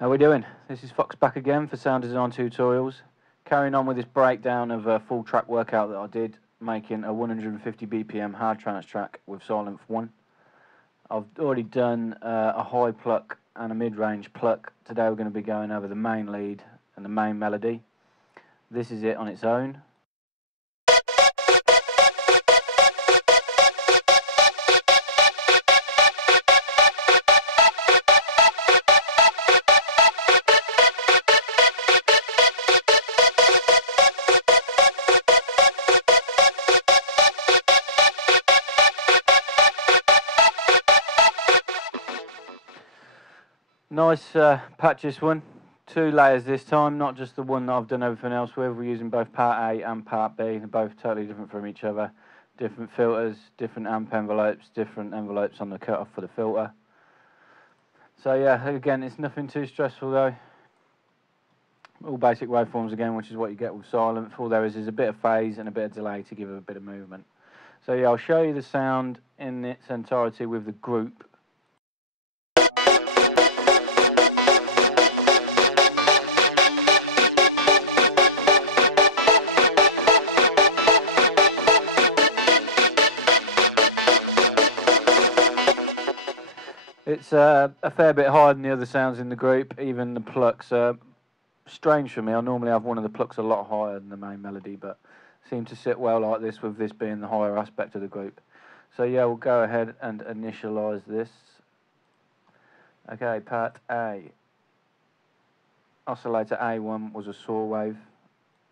How we doing? This is Fox back again for sound design tutorials. Carrying on with this breakdown of a full track workout that I did, making a 150 BPM hard trance track with Sylenth 1. I've already done a high pluck and a mid-range pluck. Today we're going to be going over the main lead and the main melody. This is it on its own. Nice patch this one, 2 layers this time, not just the one that I've done everything else with. We're using both part A and part B, they're both totally different from each other. Different filters, different amp envelopes, different envelopes on the cutoff for the filter. So yeah, again, it's nothing too stressful though. All basic waveforms again, which is what you get with Sylenth. All there is a bit of phase and a bit of delay to give it a bit of movement. So yeah, I'll show you the sound in its entirety with the group. It's a fair bit higher than the other sounds in the group, even the plucks. Strange for me, I normally have one of the plucks a lot higher than the main melody, but seem to sit well like this with this being the higher aspect of the group. So yeah, we'll go ahead and initialize this. Okay, part A. Oscillator A1 was a saw wave,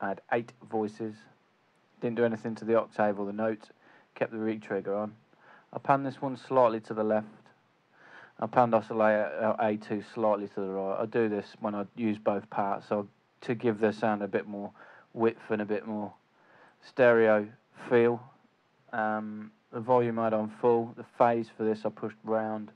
I had 8 voices, didn't do anything to the octave or the note, kept the reed trigger on. I panned this one slightly to the left. I panned oscillator A2 slightly to the right. I do this when I use both parts, so to give the sound a bit more width and a bit more stereo feel. The volume I had on full. The phase for this I pushed round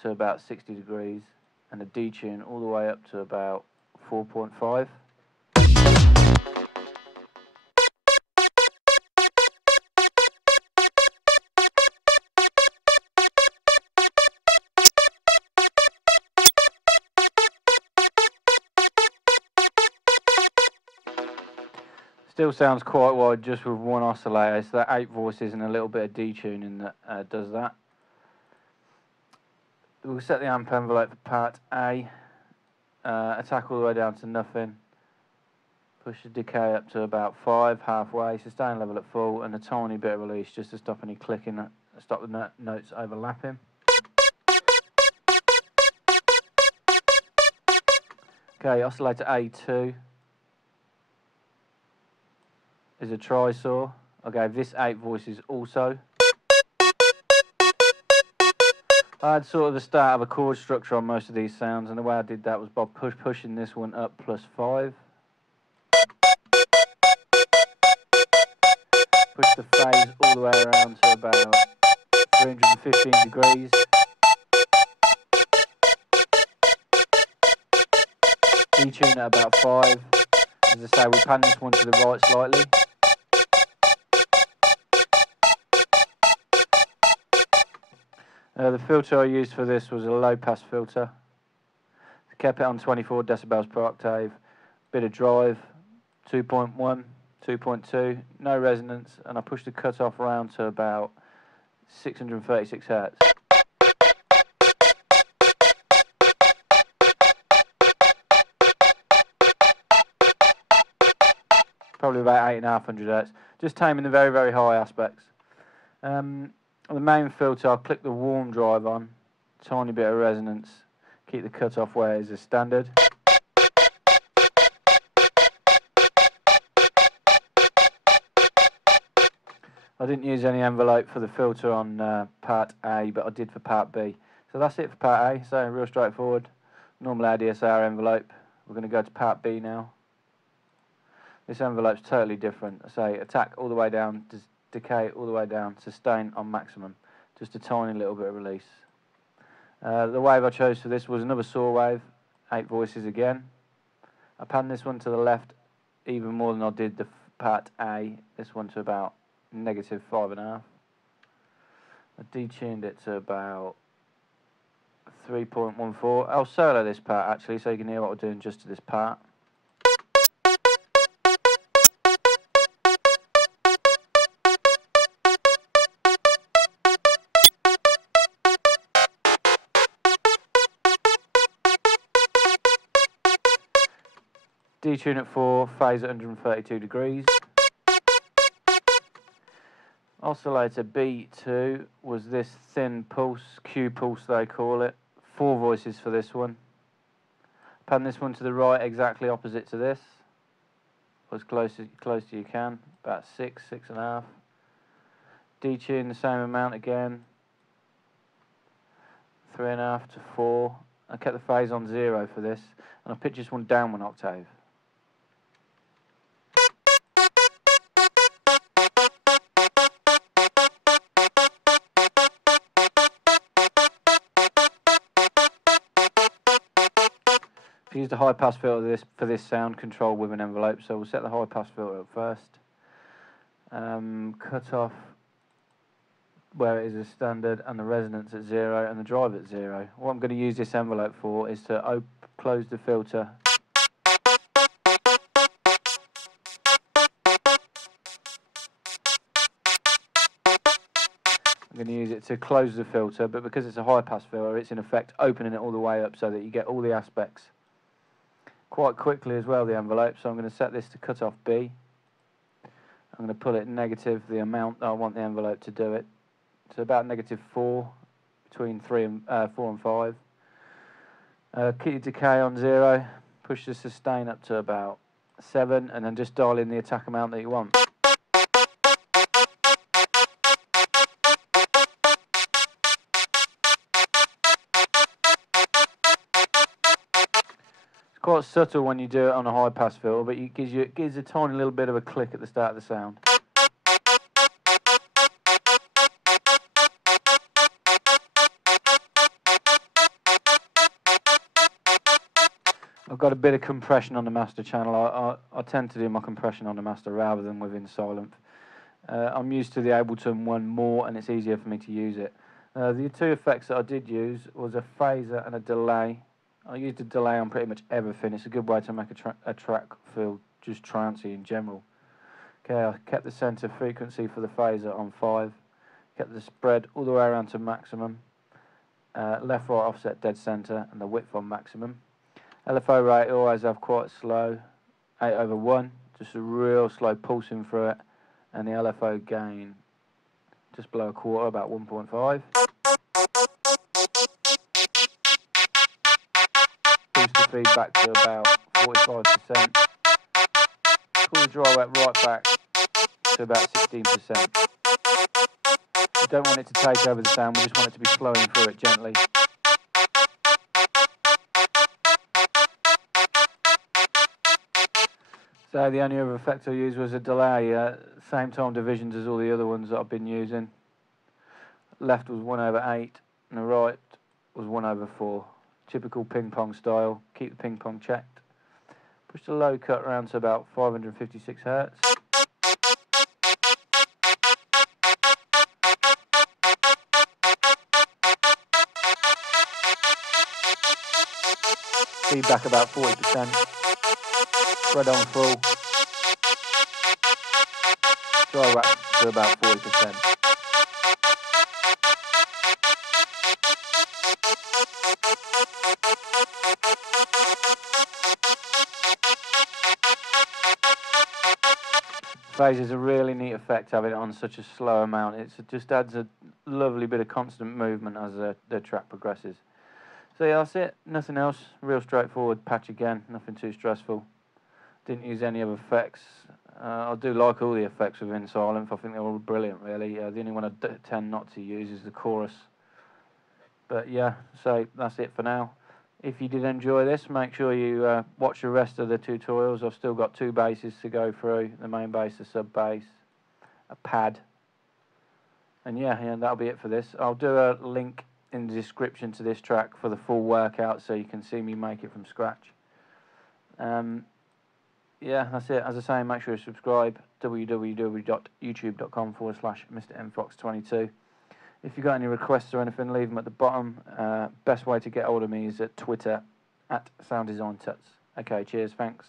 to about 60 degrees, and the detune all the way up to about 4.5. Still sounds quite wide just with one oscillator, so that 8 voices and a little bit of detuning that does that. We'll set the amp envelope for part A, attack all the way down to nothing, push the decay up to about 5, halfway, sustain level at full, and a tiny bit of release just to stop any clicking, stop the notes overlapping. Okay, oscillator A2 is a tri-saw. I gave this 8 voices also. I had sort of the start of a chord structure on most of these sounds, and the way I did that was by pushing this one up +5. Push the phase all the way around to about 315 degrees. Detune at about 5. As I say, we pan this one to the right slightly. The filter I used for this was a low pass filter. Kept it on 24 decibels per octave. Bit of drive, 2.1, 2.2, no resonance, and I pushed the cutoff around to about 636 Hz. Probably about 8,500 Hz. Just taming the very, very high aspects. On the main filter, I'll click the warm drive on, tiny bit of resonance, keep the cutoff where it is as standard. I didn't use any envelope for the filter on part A, but I did for part B. So that's it for part A, so real straightforward. Normal ADSR envelope. We're going to go to part B now. This envelope's totally different. I say attack all the way down, decay all the way down, sustain on maximum. Just a tiny little bit of release. The wave I chose for this was another saw wave, 8 voices again. I panned this one to the left even more than I did the part A, this one to about -5.5. I detuned it to about 3.14. I'll solo this part actually so you can hear what we're doing just to this part. Detune at 4, phase at 132 degrees. Oscillator B2 was this thin pulse, Q pulse they call it. 4 voices for this one. Pan this one to the right, exactly opposite to this. As close to you can, about 6, 6.5. Detune the same amount again. 3.5 to 4. I kept the phase on 0 for this, and I pitched this one down 1 octave. I used a high pass filter for this sound, controlled with an envelope, so we'll set the high pass filter up first. Cut off where it is a standard, and the resonance at 0, and the drive at 0. What I'm going to use this envelope for is to close the filter. I'm going to use it to close the filter, but because it's a high pass filter, it's in effect opening it all the way up so that you get all the aspects quite quickly as well, the envelope. So I'm going to set this to cut off B. I'm going to put it negative the amount that I want the envelope to do it. So about -4, between 4 and 5. Keep the decay on 0, push the sustain up to about 7, and then just dial in the attack amount that you want. It's quite subtle when you do it on a high pass filter, but it gives a tiny little bit of a click at the start of the sound. I've got a bit of compression on the master channel. I tend to do my compression on the master rather than within Sylenth. I'm used to the Ableton one more, and it's easier for me to use it. The 2 effects that I did use was a phaser and a delay. I used a delay on pretty much everything. It's a good way to make a track feel just trancey in general. Okay, I kept the center frequency for the phaser on 5. Kept the spread all the way around to maximum. Left, right, offset, dead center, and the width on maximum. LFO rate always have quite slow, 8/1, just a real slow pulsing through it, and the LFO gain just below a quarter, about 1.5. Boost the feedback to about 45%. Pull the dry wet right back to about 16%. We don't want it to take over the sound, we just want it to be flowing through it gently. So the only other effect I used was a delay, same time divisions as all the other ones that I've been using. Left was 1/8, and the right was 1/4. Typical ping pong style, keep the ping pong checked. Push the low cut around to about 556 Hz. Feedback about 40%. Spread on full. Dry wet to about 40%. Phase is a really neat effect having it on such a slow amount. It just adds a lovely bit of constant movement as the track progresses. So yeah, that's it. Nothing else. Real straightforward patch again. Nothing too stressful. Didn't use any other effects. I do like all the effects within Sylenth. I think they're all brilliant, really. The only one I tend not to use is the chorus. But yeah, so that's it for now. If you did enjoy this, make sure you watch the rest of the tutorials. I've still got 2 basses to go through. The main bass, the sub bass, a pad. And yeah, that'll be it for this. I'll do a link in the description to this track for the full workout so you can see me make it from scratch. Yeah, that's it. As I say, make sure you subscribe. www.youtube.com/MrMFox22. If you've got any requests or anything, leave them at the bottom. Best way to get hold of me is at Twitter, @SoundDesignTuts. Okay, cheers, thanks.